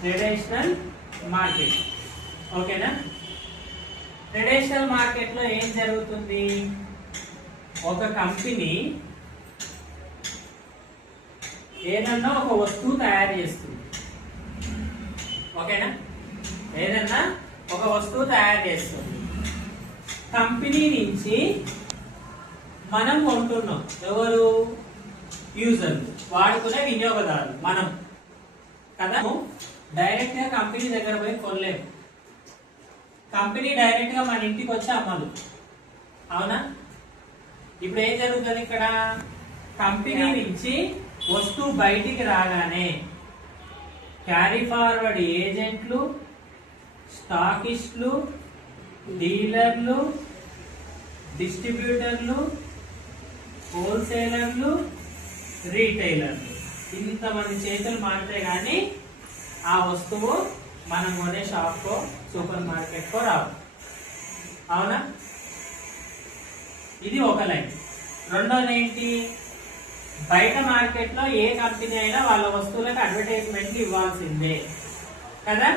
Traditional market. ఓకేనా? Traditional market లో ఏం జరుగుతుంది? ఒక కంపెనీ ఏదన్నా ఒక వస్తువు తయారు చేస్తుంది. ఓకేనా? ఏదన్నా ఒక వస్తువు తయారు చేస్తుంది. కంపెనీ నుంచి మనం కొంటున్నాం. ఎవరు? యూజర్లు, వాడుకునే వినియోగదారులు మనం కదా. డైరెక్ట్ గా కంపెనీ దగ్గర పోయి కొనలేము. కంపెనీ డైరెక్ట్ గా మన ఇంటికి వచ్చి అమ్మదు. అవునా? ఇప్పుడు ఏం జరుగుతుంది ఇక్కడ? కంపెనీ నుంచి వస్తువు బయటికి రాగానే క్యారీ ఫార్వర్డ్ ఏజెంట్లు, స్టాకిస్టులు, డీలర్లు, డిస్ట్రిబ్యూటర్లు, హోల్సేలర్లు, రీటైలర్లు, ఇంతమంది చేతులు మారితే గానీ ఆ వస్తువు మనం కొనే షాప్ కో సూపర్ మార్కెట్ కో రావు. అవునా? ఇది ఒక లైన్. రెండోది ఏంటి? బయట మార్కెట్ లో ఏ కంపెనీ అయినా వాళ్ళ వస్తువులకు అడ్వర్టైజ్మెంట్ ఇవ్వాల్సిందే కదా.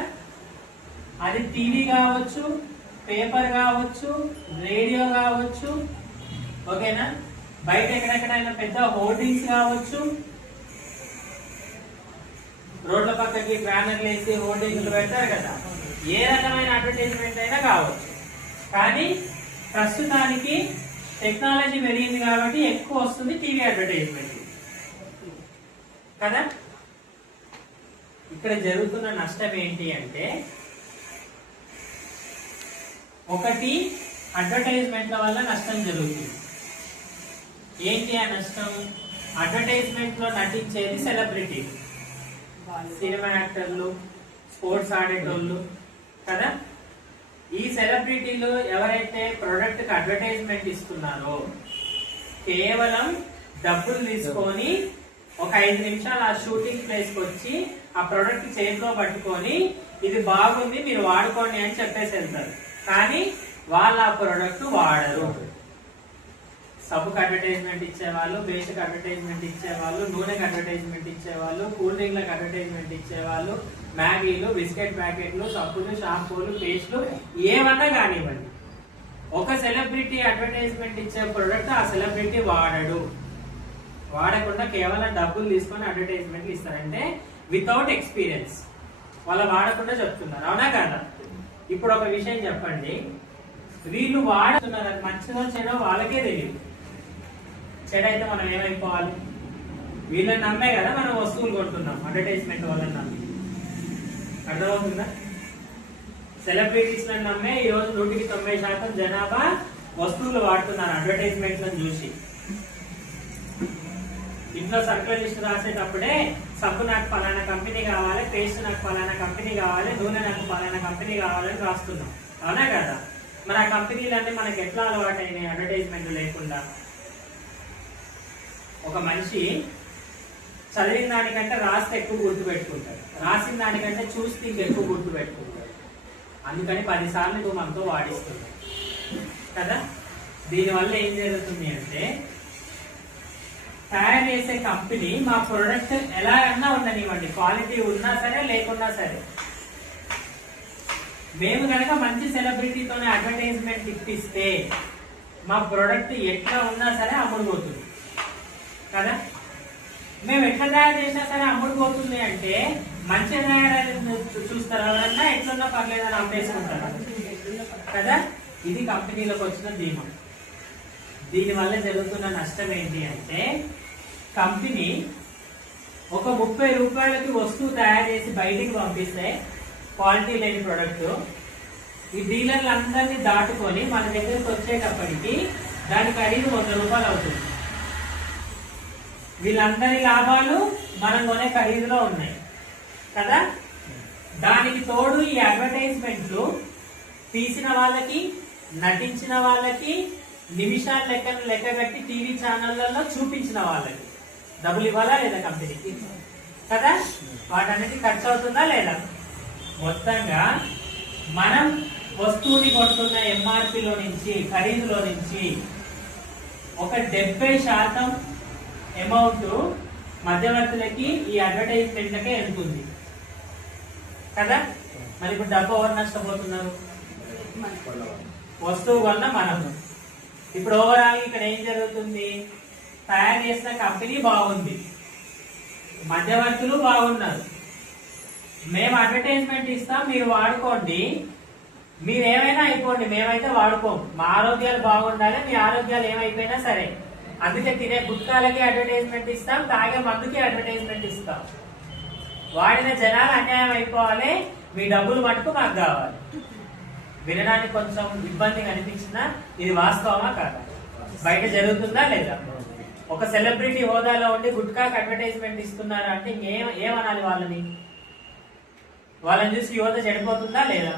అది టీవీ కావచ్చు, పేపర్ కావచ్చు, రేడియో కావచ్చు. ఓకేనా? బయట ఎక్కడెక్కడైనా పెద్ద హోర్డింగ్స్ కావచ్చు, రోడ్ల పక్కకి బ్యానర్లు వేసి హోర్డింగ్లు పెడతారు కదా. ఏ రకమైన అడ్వర్టైజ్మెంట్ అయినా కావచ్చు. కానీ ప్రస్తుతానికి టెక్నాలజీ పెరిగింది కాబట్టి ఎక్కువ వస్తుంది టీవీ అడ్వర్టైజ్మెంట్ కదా. ఇక్కడ జరుగుతున్న నష్టం ఏంటి అంటే, ఒకటి అడ్వర్టైజ్మెంట్ల వల్ల నష్టం జరుగుతుంది. ఏంటి ఆ నష్టం? అడ్వర్టైజ్మెంట్ లో నటించేది సెలబ్రిటీ, సినిమా యాక్టర్లు, స్పోర్ట్స్ ఆడేటోళ్ళు కదా. ఈ సెలబ్రిటీలు ఎవరైతే ప్రొడక్ట్ కి అడ్వర్టైజ్మెంట్ ఇస్తున్నారో కేవలం డబ్బులు తీసుకొని ఒక 5 నిమిషాలు ఆ షూటింగ్ ప్లేస్ కి వచ్చి ఆ ప్రొడక్ట్ చేతిలో పట్టుకొని ఇది బాగుంది మీరు వాడుకోండి అని చెప్పేసి వెళ్తారు. కానీ వాళ్ళు ఆ ప్రొడక్ట్ వాడరు. సబ్బుకి అడ్వర్టైజ్మెంట్ ఇచ్చేవాళ్ళు, బేస్కి అడ్వర్టైజ్మెంట్ ఇచ్చేవాళ్ళు, నూనెకి అడ్వర్టైజ్మెంట్ ఇచ్చేవాళ్ళు, కూల్ డ్రింక్లకు అడ్వర్టైజ్మెంట్ ఇచ్చేవాళ్ళు, మ్యాగీలు, బిస్కెట్ ప్యాకెట్లు, సబ్బులు, షాంపూలు, పేస్ట్లు ఏమన్నా కానివ్వండి, ఒక సెలబ్రిటీ అడ్వర్టైజ్మెంట్ ఇచ్చే ప్రొడక్ట్ ఆ సెలబ్రిటీ వాడడు. వాడకుండా కేవలం డబ్బులు తీసుకొని అడ్వర్టైజ్మెంట్ ఇస్తారంటే వితౌట్ ఎక్స్పీరియన్స్. వాళ్ళ వాడకుండా చెప్తున్నారు. అవునా కదా? ఇప్పుడు ఒక విషయం చెప్పండి, వీళ్ళు వాడుతున్నారు, అది మంచిదో చెడో వాళ్ళకే తెలియదు. చెడైతే మనం ఏమైపోవాలి? వీళ్ళని నమ్మే కదా మనం వస్తువులు కొంటున్నాం, అడ్వర్టైజ్మెంట్ వాళ్ళని నమ్మి. అర్థమవుతుందా? సెలబ్రిటీస్ నమ్మే ఈరోజు 100% జనాభా వస్తువులు వాడుతున్నారు అడ్వర్టైజ్మెంట్లను చూసి. ఇంట్లో సర్కులర్ లిస్ట్ రాసేటప్పుడే సబ్బు నాకు పలానా కంపెనీ కావాలి, పేస్ట్ నాకు పలానా కంపెనీ కావాలి, నూనె నాకు పలానా కంపెనీ కావాలని రాస్తున్నాం. అవునా కదా? మరి ఆ కంపెనీలన్నీ మనకి ఎట్లా అలవాటు అయినాయి అడ్వర్టైజ్మెంట్ లేకుండా? ఒక మనిషి చదివిన దానికంటే రాస్తే ఎక్కువ గుర్తు పెట్టుకుంటాడు, రాసిన దానికంటే చూస్తే ఇంకెక్కువ గుర్తు పెట్టుకుంటాడు. అందుకని 10 సార్లు నువ్వు మనతో వాడిస్తున్నావు కదా. దీనివల్ల ఏం జరుగుతుంది అంటే, తయారు చేసే కంపెనీ మా ప్రొడక్ట్ ఎలాగన్నా ఉండనివ్వండి, క్వాలిటీ ఉన్నా సరే లేకున్నా సరే, మేము కనుక మంచి సెలబ్రిటీతోనే అడ్వర్టైజ్మెంట్ ఇప్పిస్తే మా ప్రొడక్ట్ ఎట్లా ఉన్నా సరే అమ్ముడుపోతుంది కదా. మేము ఎట్లా తయారు చేసినా సరే అమ్ముడుపోతుంది అంటే మంచిగా తయారైన చూస్తారు ఎవరన్నా, ఎట్లున్నా పర్లేదని అమ్మేసుకుంటారు కదా. ఇది కంపెనీలకు వచ్చిన ధీమా. దీనివల్ల జరుగుతున్న నష్టం ఏంటి అంటే, కంపెనీ ఒక 30 రూపాయలకి వస్తువు తయారు చేసి బయటికి పంపిస్తే క్వాలిటీ లేని ప్రొడక్ట్, ఈ డీలర్లు అందరినీ దాటుకొని మన దగ్గరకు వచ్చేటప్పటికి దాని ఖరీదు 100 రూపాయలు అవుతుంది. వీళ్ళందరి లాభాలు మనం కొనే ఖరీదులో ఉన్నాయి కదా. దానికి తోడు ఈ అడ్వర్టైజ్మెంట్లు తీసిన వాళ్ళకి, నటించిన వాళ్ళకి, నిమిషాల లెక్క కట్టి టీవీ ఛానళ్లలో చూపించిన వాళ్ళకి డబ్బులు ఇవ్వాలా లేదా కంపెనీకి కదా. వాటన్నిటి ఖర్చు అవుతుందా లేదా? మొత్తంగా మనం వస్తువుని కొంటున్న ఎంఆర్పిలో నుంచి, ఖరీదులో నుంచి ఒక 70% అమౌంట్ మధ్యవర్తులకి, ఈ అడ్వర్టైజ్మెంట్లకే వెళ్తుంది. కదా. మరి ఇప్పుడు డబ్బు ఎవరు నష్టపోతున్నారు? వస్తువు వల్ల మనం. ఇప్పుడు ఓవరాల్ ఇక్కడ ఏం జరుగుతుంది? తయారు చేసిన కంపెనీ బాగుంది, మధ్యవర్తులు బాగున్నారు, మేము అడ్వర్టైజ్మెంట్ ఇస్తాం, మీరు వాడుకోండి, మీరు ఏమైనా అయిపోండి, మేమైతే వాడుకోం, మా ఆరోగ్యాలు బాగుండాలి, మీ ఆరోగ్యాలు ఏమైపోయినా సరే. అందుకే తినే గుట్కాలకి అడ్వర్టైజ్మెంట్ ఇస్తాం, తాగే మందుకి అడ్వర్టైజ్మెంట్ ఇస్తాం. వాడిన జనాలు అన్యాయం అయిపోవాలి, మీ డబ్బులు మటుకు మాకు కావాలి. వినడానికి కొంచెం ఇబ్బంది అనిపించినా ఇది వాస్తవమా కాదా? బయట జరుగుతుందా లేదా? ఒక సెలబ్రిటీ హోదాలో ఉండి గుట్కాకి అడ్వర్టైజ్మెంట్ ఇస్తున్నారు అంటే ఏమనాలి వాళ్ళని? వాళ్ళని చూసి యువత చెడిపోతుందా లేదా?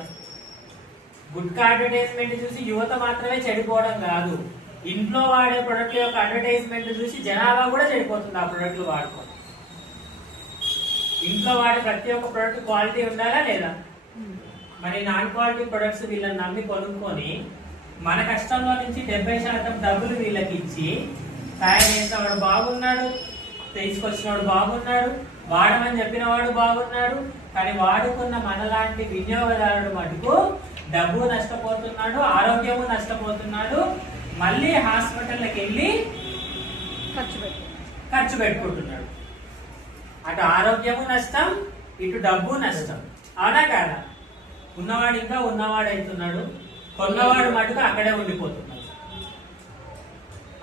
గుట్కా అడ్వర్టైజ్మెంట్ చూసి యువత మాత్రమే చెడిపోవడం కాదు, ఇంట్లో వాడే ప్రొడక్ట్ యొక్క అడ్వర్టైజ్మెంట్ చూసి జనాభా కూడా చెడిపోతుంది. ఆ ప్రొడక్ట్లు వాడుకో, ఇంట్లో వాడే ప్రతి ఒక్క ప్రొడక్ట్ క్వాలిటీ ఉండాలా లేదా? మరి నాన్ క్వాలిటీ ప్రొడక్ట్స్ వీళ్ళని నమ్మి కొనుక్కొని మన కష్టంలో నుంచి 70% డబ్బులు వీళ్ళకి ఇచ్చి తయారు చేసిన వాడు బాగున్నాడు, తీసుకొచ్చినవాడు బాగున్నాడు, వాడమని చెప్పిన వాడు బాగున్నాడు, కానీ వాడుకున్న మనలాంటి వినియోగదారుడు మటుకు డబ్బు నష్టపోతున్నాడు, ఆరోగ్యము నష్టపోతున్నాడు, మళ్ళీ హాస్పిటల్కి వెళ్ళి ఖర్చు పెట్టుకుంటున్నాడు. అటు ఆరోగ్యము నష్టం, ఇటు డబ్బు నష్టం. అవునా కాదా? ఉన్నవాడు ఇంకా ఉన్నవాడు అవుతున్నాడు, కొన్నవాడు మటుకు అక్కడే ఉండిపోతున్నాడు.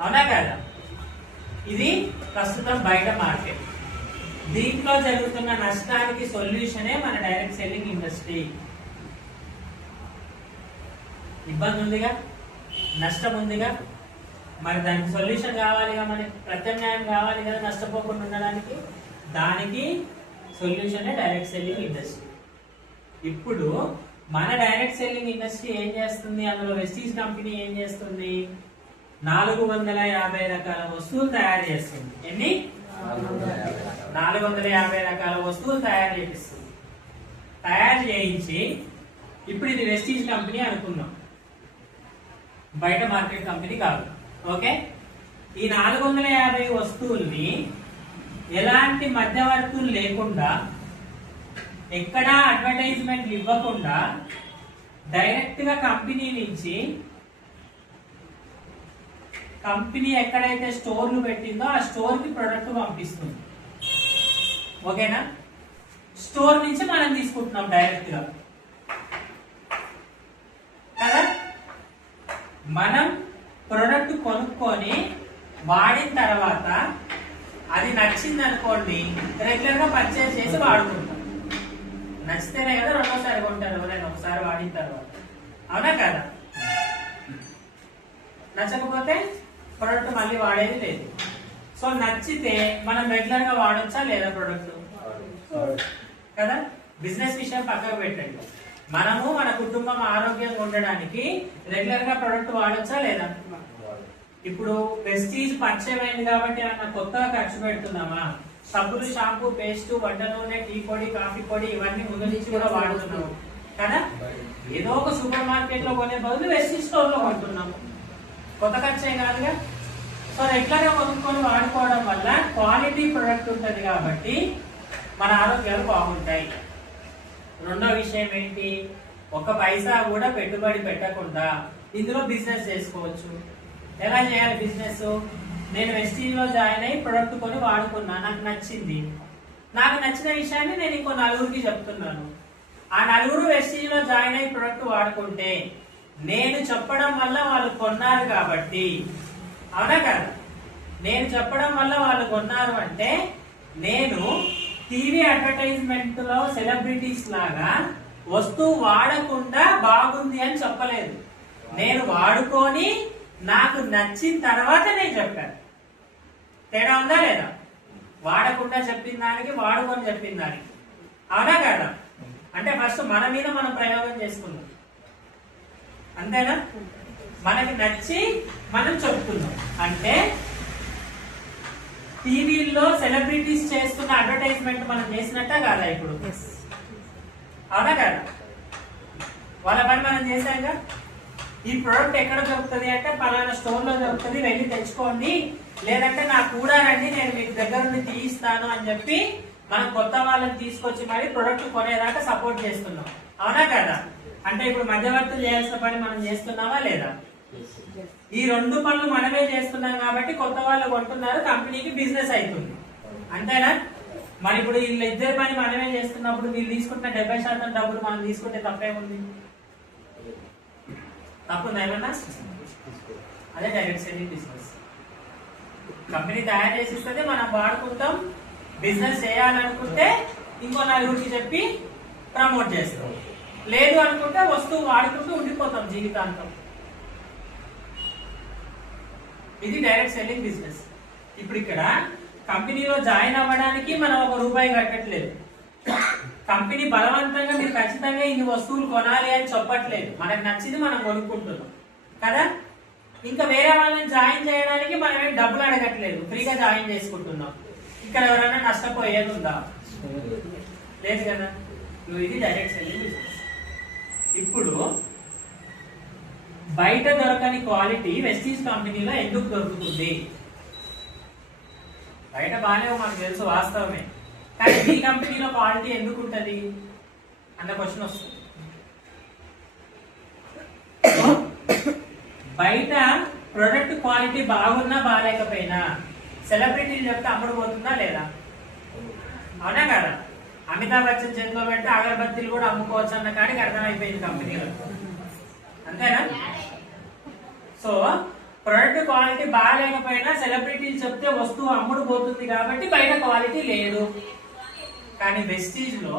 అవునా కాదా? ఇది ప్రస్తుతం బయట మార్కెట్. దీంట్లో జరుగుతున్న నష్టానికి సొల్యూషనే మన డైరెక్ట్ సెల్లింగ్ ఇండస్ట్రీ. ఇబ్బంది ఉందిగా, నష్టం ఉందిగా, మరి దానికి సొల్యూషన్ కావాలిగా, మనకి ప్రత్యామ్నాయం కావాలి కదా నష్టపోకుండా ఉండడానికి. దానికి సొల్యూషనే డైరెక్ట్ సెల్లింగ్ ఇండస్ట్రీ. ఇప్పుడు మన డైరెక్ట్ సెల్లింగ్ ఇండస్ట్రీ ఏం చేస్తుంది? అందులో వెస్టీజ్ కంపెనీ ఏం చేస్తుంది? 450 రకాల వస్తువులు తయారు చేస్తుంది. ఎన్ని? 450 రకాల వస్తువులు తయారు చేపిస్తుంది. తయారు చేయించి ఇప్పుడు ఇది వెస్టీజ్ కంపెనీ అనుకుందాం, బయట మార్కెట్ కంపెనీ కాదు. ఓకే, ఈ 450 వస్తువుల్ని ఎలాంటి మధ్యవర్తులు లేకుండా, ఎక్కడా అడ్వర్టైజ్మెంట్లు ఇవ్వకుండా డైరెక్ట్ గా కంపెనీ నుంచి, కంపెనీ ఎక్కడైతే స్టోర్లు పెట్టిందో ఆ స్టోర్ కి ప్రొడక్ట్ పంపిస్తుంది. ఓకేనా? స్టోర్ నుంచి మనం తీసుకుంటున్నాం డైరెక్ట్ గా కదా. మనం ప్రొడక్ట్ కొనుక్కొని వాడిన తర్వాత అది నచ్చింది అనుకోండి, రెగ్యులర్ గా పర్చేజ్ చేసి వాడుకుంటాం. నచ్చితేనే కదా రెండోసారి కొంటారు ఎవరైనా, ఒకసారి వాడిన తర్వాత. అవునా కదా? నచ్చకపోతే ప్రొడక్ట్ మళ్ళీ వాడేది లేదు. సో నచ్చితే మనం రెగ్యులర్ గా వాడొచ్చా లేదా ప్రొడక్ట్? కదా. బిజినెస్ విషయం పక్కకు పెట్టండి, మనము మన కుటుంబం ఆరోగ్యంగా ఉండడానికి రెగ్యులర్ గా ప్రొడక్ట్ వాడొచ్చా లేదా? ఇప్పుడు వెస్టీజ్ పరిచయం అయింది కాబట్టి ఏమన్నా కొత్తగా ఖర్చు పెడుతున్నామా? సబ్బులు, షాంపూ, పేస్ట్, వంట నూనె, టీ పొడి, కాఫీ పొడి ఇవన్నీ ముందు నుంచి కూడా వాడుతున్నాము కదా. ఏదో ఒక సూపర్ మార్కెట్ లో కొనే బదులు వెస్టీజ్ స్టోర్ లో కొంటున్నాము, కొత్త ఖర్చే కాదుగా. సో రెగ్యులర్ గా కొనుక్కొని వాడుకోవడం వల్ల క్వాలిటీ ప్రొడక్ట్ ఉంటుంది కాబట్టి మన ఆరోగ్యాలు బాగుంటాయి. రెండో విషయం ఏంటి? ఒక పైసా కూడా పెట్టుబడి పెట్టకుండా ఇందులో బిజినెస్ చేసుకోవచ్చు. ఎలా చేయాలి బిజినెస్? నేను వెస్టీజ్ లో జాయిన్ అయ్యి ప్రొడక్ట్ కొని వాడుకున్నా, నాకు నచ్చింది. నాకు నచ్చిన విషయాన్ని నేను ఇంకో నలుగురికి చెప్తున్నాను. ఆ నలుగురు వెస్టీజ్ లో జాయిన్ అయ్యి ప్రొడక్ట్ వాడుకుంటే నేను చెప్పడం వల్ల వాళ్ళు కొన్నారు కాబట్టి, అవునా కదా? నేను చెప్పడం వల్ల వాళ్ళు కొన్నారు అంటే నేను టీవీ అడ్వర్టైజ్మెంట్ లో సెలబ్రిటీస్ లాగా వస్తువు వాడకుండా బాగుంది అని చెప్పలేదు. నేను వాడుకొని నాకు నచ్చిన తర్వాత నేను చెప్పాను. తేడా ఉందా లేదా? వాడకుండా చెప్పిన దానికి, వాడుకొని చెప్పిన దానికి. అవునా కదా? అంటే ఫస్ట్ మన మీద మనం ప్రయోగం చేసుకున్నాం, అంతేనా? మనకి నచ్చి మనం చెప్తున్నాం. అంటే టీవీల్లో సెలబ్రిటీస్ చేస్తున్న అడ్వర్టైజ్మెంట్ మనం చేసినట్టే కాదా ఇప్పుడు? అవునా కదా? వాళ్ళ పని మనం చేశాక ఈ ప్రోడక్ట్ ఎక్కడ దొరుకుతుంది అంటే పలానా స్టోర్ లో దొరుకుతుంది, వెళ్ళి తెచ్చుకోండి, లేదంటే నాకు కూడా రండి, నేను మీకు దగ్గర నుండి తీయిస్తాను అని చెప్పి మనం కొత్త వాళ్ళని తీసుకొచ్చి మరి ప్రొడక్ట్ కొనేదాకా సపోర్ట్ చేస్తున్నాం, అవునా కదా? అంటే ఇప్పుడు మధ్యవర్తులు చేయాల్సిన పని మనం చేస్తున్నామా లేదా? ఈ రెండు పనులు మనమే చేస్తున్నాం కాబట్టి కొత్త వాళ్ళు కొంటున్నారు, కంపెనీకి బిజినెస్ అవుతుంది, అంతేనా? మరి ఇప్పుడు వీళ్ళ ఇద్దరు పని మనమే చేస్తున్నప్పుడు వీళ్ళు తీసుకుంటున్న 70% డబ్బులు మనం తీసుకుంటే తప్పేముంది? తప్పుందా ఏమన్నా? అదే డైరెక్ట్ సెల్లింగ్ బిజినెస్. కంపెనీ తయారు చేసి ఇస్తే మనం వాడుకుంటాం, బిజినెస్ చేయాలనుకుంటే ఇంకో నలుగురికి చెప్పి ప్రమోట్ చేస్తాం, లేదు అనుకుంటే వస్తువు వాడుకుంటూ ఉండిపోతాం జీవితాంతం. ఇది డైరెక్ట్ సెల్లింగ్ బిజినెస్. ఇప్పుడు ఇక్కడ కంపెనీలో జాయిన్ అవ్వడానికి మనం ₹1 కట్టట్లేదు, కంపెనీ బలవంతంగా మీరు ఖచ్చితంగా ఇన్ని వస్తువులు కొనాలి అని చెప్పట్లేదు, మనకు నచ్చింది మనం కొనుక్కుంటున్నాం కదా. ఇంకా వేరే వాళ్ళని జాయిన్ చేయడానికి మనం ఏం డబ్బులు అడగట్లేదు, ఫ్రీగా జాయిన్ చేసుకుంటున్నాం. ఇక్కడ ఎవరైనా నష్టపోయేది ఉందా? లేదు కదా. ఇది డైరెక్ట్ సెల్లింగ్ బిజినెస్. ఇప్పుడు బయట దొరకని క్వాలిటీ వెస్టీజ్ కంపెనీలో ఎందుకు దొరుకుతుంది? బయట బాగానే మనకు తెలుసు, వాస్తవమే, కానీ ఈ కంపెనీలో క్వాలిటీ ఎందుకు ఉంటది అన్న క్వశ్చన్ వస్తుంది. బయట ప్రొడక్ట్ క్వాలిటీ బాగున్నా బాగాలేకపోయినా సెలబ్రిటీలు చెప్తే అమ్ముడు పోతుందా లేదా? అవునా కదా? అమితాబ్ బచ్చన్ చేతిలో పెడితే అగరబత్తీలు కూడా అమ్ముకోవచ్చు అన్న కాడికి అర్థమైపోయింది కంపెనీలో, అంతేనా? సో ప్రొడక్ట్ క్వాలిటీ బాగాలేకపోయినా సెలబ్రిటీలు చెప్తే వస్తువు అమ్ముడు పోతుంది కాబట్టి బయట క్వాలిటీ లేదు. కానీ వెస్టీజ్ లో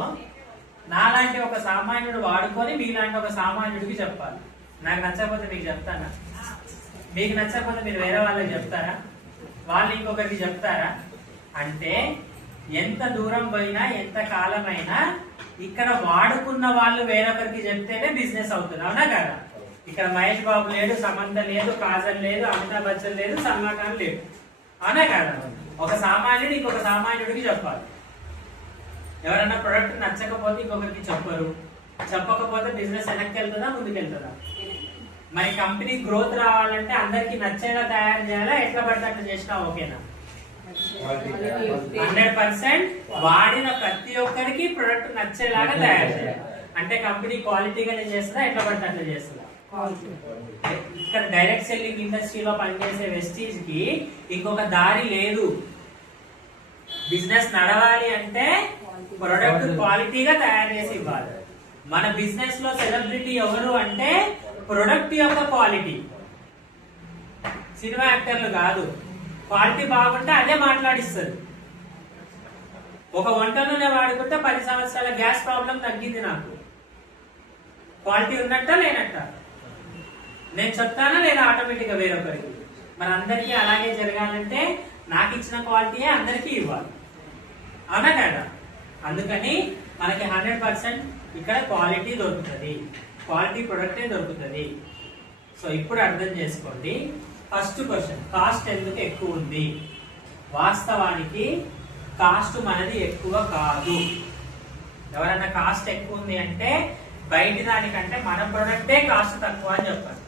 నాలాంటి ఒక సామాన్యుడు వాడుకొని మీలాంటి ఒక సామాన్యుడికి చెప్పాలి. నాకు నచ్చకపోతే మీకు చెప్తానా? మీకు నచ్చకపోతే మీరు వేరే వాళ్ళకి చెప్తారా? వాళ్ళు ఇంకొకరికి చెప్తారా? అంటే ఎంత దూరం పోయినా ఎంత కాలమైనా ఇక్కడ వాడుకున్న వాళ్ళు వేరొకరికి చెప్తేనే బిజినెస్ అవుతుంది, అవునా కదా? ఇక్కడ మహేష్ బాబు లేడు, సమంత లేదు, కాజల్ లేదు, అమితాబ్ బచ్చన్ లేదు, సల్మాన్ ఖాన్ లేడు, అవునా కదా? ఒక సామాన్యుడు ఇంకొక సామాన్యుడికి చెప్పాలి. ఎవరన్నా ప్రొడక్ట్ నచ్చకపోతే ఇంకొకరికి చెప్పరు, చెప్పకపోతే బిజినెస్ వెనక్కి వెళ్తుందా ముందుకు వెళ్తుందా? మరి కంపెనీ గ్రోత్ రావాలంటే అందరికి నచ్చేలా తయారు చేయాలా, ఎట్లా పడితే అట్లా చేసినా ఓకేనా? 100% వాడిన ప్రతి ఒక్కరికి ప్రొడక్ట్ నచ్చేలాగా తయారు చేయాలి. అంటే కంపెనీ క్వాలిటీగానే చేస్తుందా, ఎట్లా పడితే అట్లా చేస్తుందా? ఇక్కడ డైరెక్ట్ సెల్లింగ్ ఇండస్ట్రీలో పనిచేసే వెస్టీజ్ కి ఇంకొక దారి లేదు. బిజినెస్ నడవాలి అంటే ప్రొడక్ట్ క్వాలిటీగా తయారు చేసి ఇవ్వాలి. మన బిజినెస్ లో సెలబ్రిటీ ఎవరు అంటే ప్రొడక్ట్ యొక్క క్వాలిటీ, సినిమా యాక్టర్లు కాదు. క్వాలిటీ బాగుంటే అదే మాట్లాడిస్తుంది. ఒక వంట నూనె వాడుకుంటే 10 సంవత్సరాల గ్యాస్ ప్రాబ్లం తగ్గింది నాకు. క్వాలిటీ ఉన్నట్ట లేనట్ట? నేను చెప్తానా లేదా ఆటోమేటిక్ గా వేరొకరికి? మరి అందరికీ అలాగే జరగాలంటే నాకు ఇచ్చిన క్వాలిటీయే అందరికీ ఇవ్వాలి, అవునా కదా? అందుకని మనకి 100% ఇక్కడ క్వాలిటీ దొరుకుతుంది, క్వాలిటీ ప్రొడక్టే దొరుకుతుంది. సో ఇప్పుడు అర్థం చేసుకోండి. ఫస్ట్ క్వశ్చన్, కాస్ట్ ఎందుకు ఎక్కువ ఉంది? వాస్తవానికి కాస్ట్ మనది ఎక్కువ కాదు. ఎవరైనా కాస్ట్ ఎక్కువ ఉంది అంటే బయటి దానికంటే మన ప్రొడక్టే కాస్ట్ తక్కువ అని చెప్పాలి.